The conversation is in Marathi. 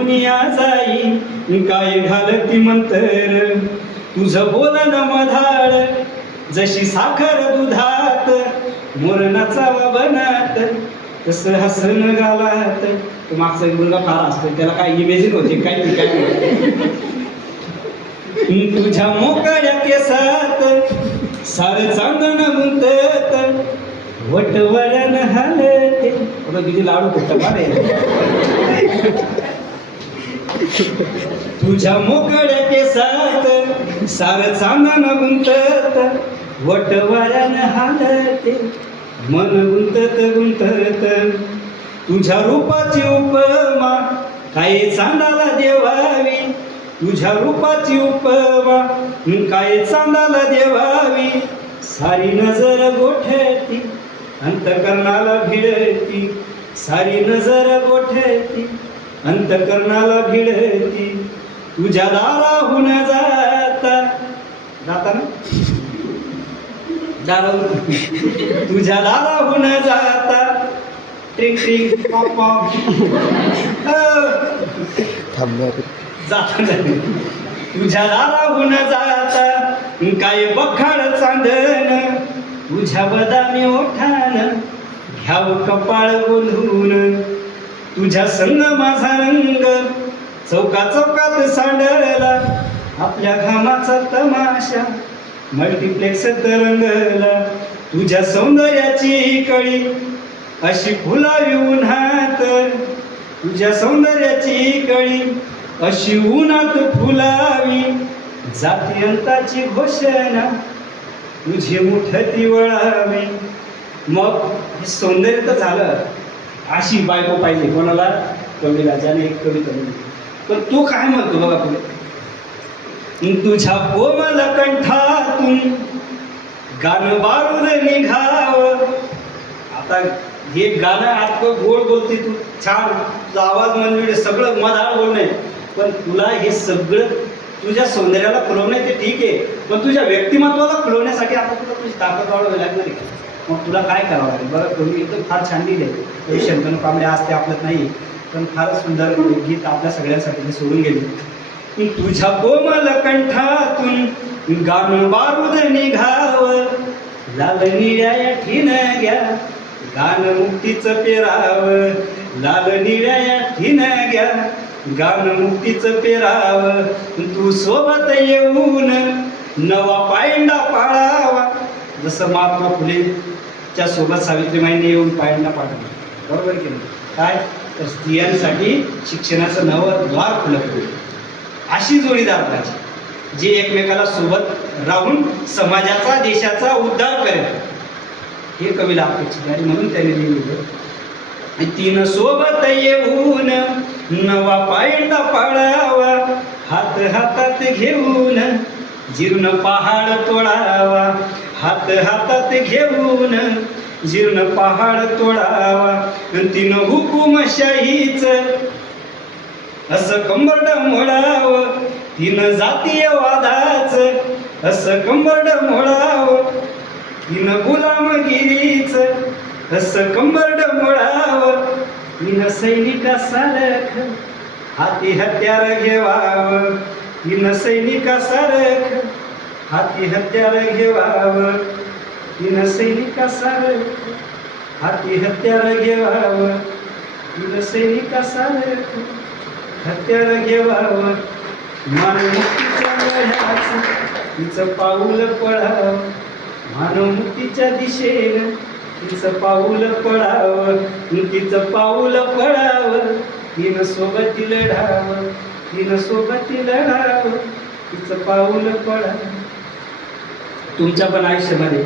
दुनिया जाई काय घालती मंतर? तुझं बोलन मधाळ जशी साखर दुधात मोरणाचा बनात तसं हसन गालात. तो मागचा एक मुलगा फार असतो त्याला काय इमेजिन होते काय काय तुझ्या मोकळ्या केसात सार चांदण गुंतत वटवळण हलते. किती लाडू फुटत रे. तुझ्या मोकळ्या केसात सार चांदण गुंतत वटवळण हालते मन गुंतत गुंतत. तुझ्या रूपाची उपमा काय चांदाला देवावी? तुझ्या रूपाची उपमा काय चांदाला देवावी? सारी नजर गोठती अंतकरणाला भिडती. सारी नजर गोठती अंतकरणाला भिडती तुझ्या दाराहून जाता. जाता ना? दाराहून. तुझ्या दाराहून जाता. Tick tick pop pop. जाता जाता. तुझ्या दाराहून जाता. काय बखाड चांदन. तुझ्या बदामी ओठान. घ्याव कपाळ गोंधून तुझ्या संग माझा रंग चौका चौकात सांडला आपल्या घामाचा तमाशा मल्टिप्लेक्स तरंगला. तुझ्या सौंदर्याची कळी अशी फुलावी उन्हात तुझ्या सौंदर्याची कळी अशी उन्हात फुलावी. जातीयंताची घोषणा तुझी मुठती वळावी. मग सौंदर्य तर झालं. अशी बायको पाहिजे कोणाला? कवीला ज्याने एक कविता लिहिली. पण तो काय म्हणतो बघा पुढे? तुझ्या कोमल कंठातून गाणं बारूद निघाव. आता हे गाणं आतकं गोड बोलते तू. छान तुझा आवाज म्हणजे सगळं मधाळ बोलणे पण तुला हे सगळं तुझ्या सौंदर्याला खुलवणे ते ठीक आहे. पण तुझ्या व्यक्तिमत्वाला खुलवण्यासाठी आता तुला तुझी ताकद वाढवावी लागणार आहे. का? मग तुला काय करावं लागेल? बरं कवी एकदम फार छान लिहिले कवी शंकरन कांबळे आज ते आपल्यात नाही पण फारच सुंदर गीत आपल्या सगळ्यांसाठी ते सोडून गेले. तुझ्या कोमल कंठातून गाणं बारूद निघाव. लाल निळ्या या ठिणग्या गाणं मुक्तीचं पेराव. लाल निळ्या या ठिणग्या गाणं मुक्तीचं पेराव. तू सोबत येऊन नवा पायंडा पाळावा. जसं महात्मा फुलेच्या सोबत सावित्रीबाईंनी येऊन पायांना पाठवलं. बरोबर की नाही? काय? तर स्त्रियांसाठी शिक्षणाचं नवं द्वार खुलं होईल अशी जोडीदार पाहिजे जे एकमेकाला सोबत राहून समाजाचा देशाचा उद्धार करेल. हे कवीला अपेक्षित आणि म्हणून त्यांनी लिहिलेलं. आणि तीन सोबत येऊन नवा पायंडा पाळावा हात हातात घेऊन जीर्ण पहाड तोडावा. हात हातात घेऊन जीर्ण पहाड तोडावा. आणि तीन हुकुमशाहीच असं कंबरड मोडाव. तीन जातीय वादाच असं कंबरड मोडाव. तीन गुलामगिरीच असं कंबरड मोडाव. तीन सैनिका सारख हाती हत्यार घेवाव. तीन सैनिका सारख हाती हत्यार घेवाव. तिन सैनिका सारख हाती हत्यार घेवाव. तिन सैनिका सारख हत्यार घेवाव. मानमुक्तीच्या लढ्याच तिचं पाऊल पळाव मानवमुक्तीच्या दिशेनं तिचं पाऊल पळाव तिचं पाऊल पळाव तिनं सोबती लढाव. तिनं सोबती लढाव. तिचं पाऊल पळाव तुमच्या पण आयुष्यामध्ये